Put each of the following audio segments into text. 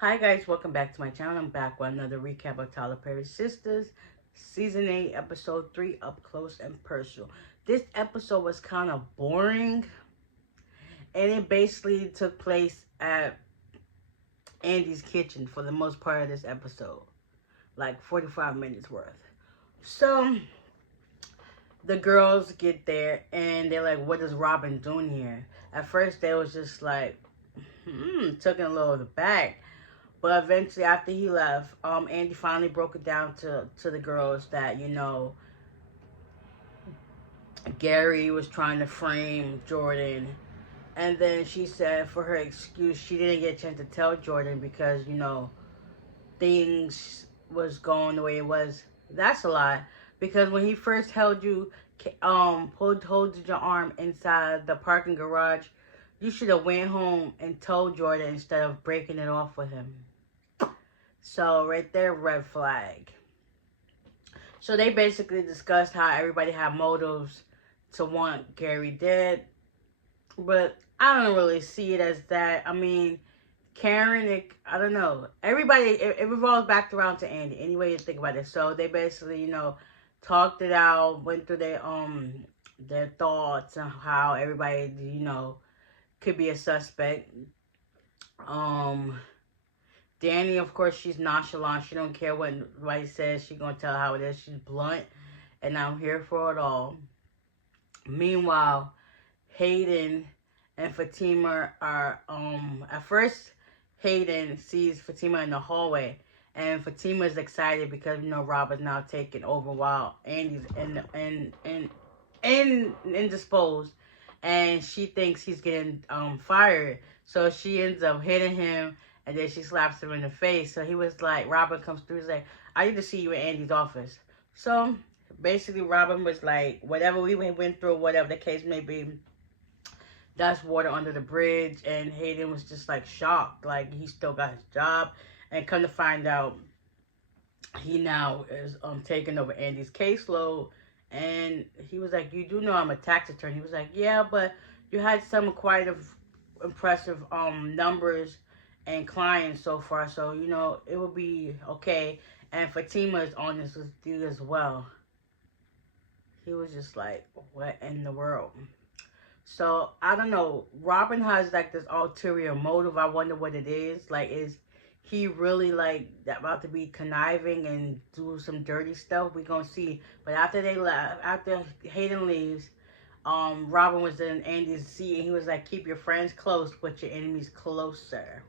Hi guys, welcome back to my channel. I'm back with another recap of Tyler Perry's Sistas, Season 8, Episode 3, Up Close and Personal. This episode was kind of boring, and it basically took place at Andy's kitchen for the most part of this episode. Like 45 minutes worth. So, the girls get there, and they're like, what is Robin doing here? At first, they was just like, taken a little aback. But eventually, after he left, Andy finally broke it down to the girls that, Gary was trying to frame Jordan. And then she said for her excuse, she didn't get a chance to tell Jordan because, things was going the way it was. That's a lie. Because when he first held you, hold your arm inside the parking garage, you should have went home and told Jordan instead of breaking it off with him. So right there, red flag. So they basically discussed how everybody had motives to want Gary dead. But I don't really see it as that. I mean, Karen, I don't know. Everybody, it revolves back around to Andy. Any way you think about it. So they basically, talked it out, went through their thoughts on how everybody, could be a suspect. Danny, of course, she's nonchalant. She don't care what anybody says. She gonna tell how it is. She's blunt, and I'm here for it all. Meanwhile, Hayden and Fatima are at first Hayden sees Fatima in the hallway, and Fatima's excited because Rob is now taking over while Andy's indisposed, and she thinks he's getting fired. So she ends up hitting him, and then she slaps him in the face. So he was like, Robin comes through, he's like, I need to see you in Andy's office. So basically Robin was like, whatever we went through, whatever the case may be, that's water under the bridge. And Hayden was just like shocked, like he still got his job. And come to find out, he now is taking over Andy's caseload. And he was like, you do know I'm a tax attorney. He was like, yeah, but you had some quite impressive numbers and clients so far, so it will be okay. And Fatima is on this with you as well. He was just like, what in the world? So I don't know. Robin has like this ulterior motive. I wonder what it is. Like, is he really like about to be conniving and do some dirty stuff? We gonna see. But after they left, after Hayden leaves, Robin was in Andy's seat, and he was like, keep your friends close, but your enemies closer.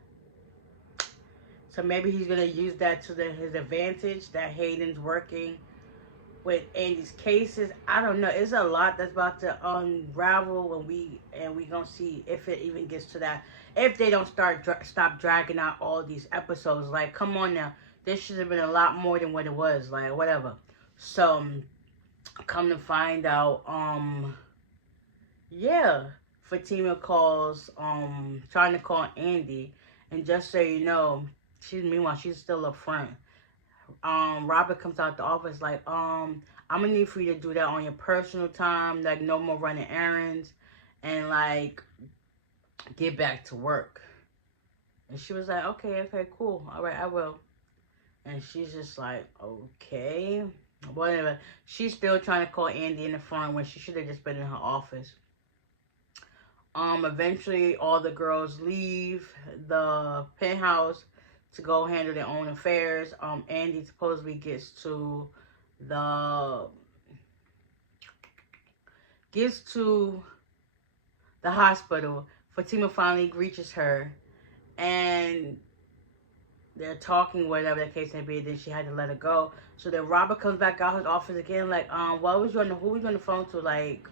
So maybe he's going to use that to his advantage, that Hayden's working with Andy's cases. I don't know. It's a lot that's about to unravel when we going to see if it even gets to that. If they don't stop dragging out all these episodes. Like, come on now. This should have been a lot more than what it was. Like, whatever. So, come to find out, yeah, Fatima calls, trying to call Andy. And just so you know, meanwhile, she's still up front. Robert comes out the office like, I'm gonna need for you to do that on your personal time, like no more running errands, and like get back to work. And she was like, okay, cool, all right, I will. And she's just like, okay, whatever. She's still trying to call Andy in the front when she should have just been in her office. Eventually all the girls leave the penthouse to go handle their own affairs. Andy supposedly gets to the hospital. Fatima finally reaches her, and they're talking, whatever the case may be. Then she had to let her go. So then Robert comes back out his office again, like, who was you on the phone to? Like,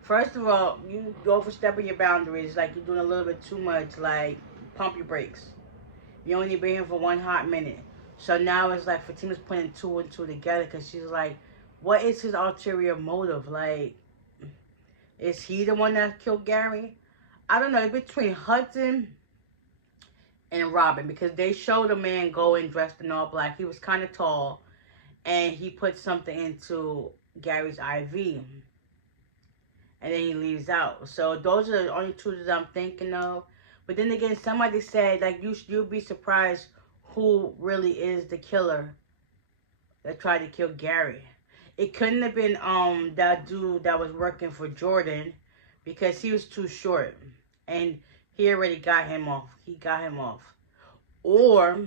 first of all, you overstepping your boundaries. Like, you're doing a little bit too much. Like, pump your brakes. You only been here for one hot minute. So now it's like Fatima's putting two and two together because she's like, what is his ulterior motive? Like, is he the one that killed Gary? I don't know. It's between Hudson and Robin, because they showed a man going dressed in all black. He was kind of tall, and he put something into Gary's IV, and then he leaves out. So those are the only two that I'm thinking of. But then again, somebody said like you'll be surprised who really is the killer that tried to kill Gary. It couldn't have been that dude that was working for Jordan because he was too short and he already got him off. He got him off. Or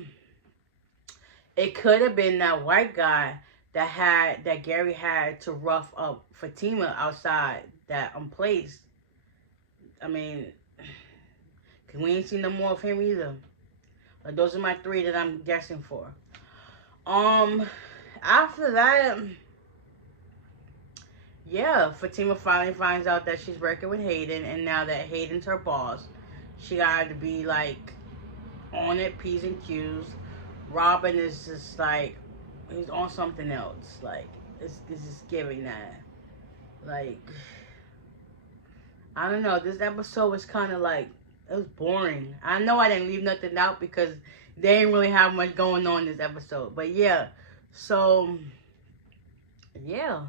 it could have been that white guy that Gary had to rough up Fatima outside that place. I mean, cause we ain't seen no more of him either. But those are my three that I'm guessing for. After that, yeah, Fatima finally finds out that she's working with Hayden, and now that Hayden's her boss, she got to be like on it, P's and Q's. Robin is just like he's on something else. Like it's just giving that. Like I don't know. This episode was kind of like it was boring. I know I didn't leave nothing out because they didn't really have much going on this episode. But yeah, so yeah,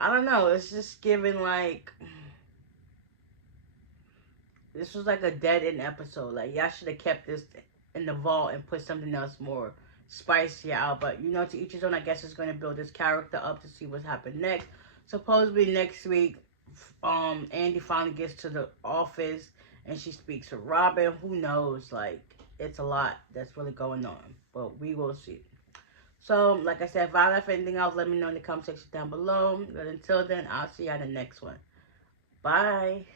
I don't know. It's just giving like this was like a dead end episode. Like y'all should have kept this in the vault and put something else more spicy out. But you know, to each his own. I guess it's going to build this character up to see what's happened next. Supposedly next week, Andy finally gets to the office and she speaks to Robin. Who knows? Like it's a lot that's really going on, but we will see. So, like I said, if I left anything else, let me know in the comment section down below. But until then, I'll see you on the next one. Bye.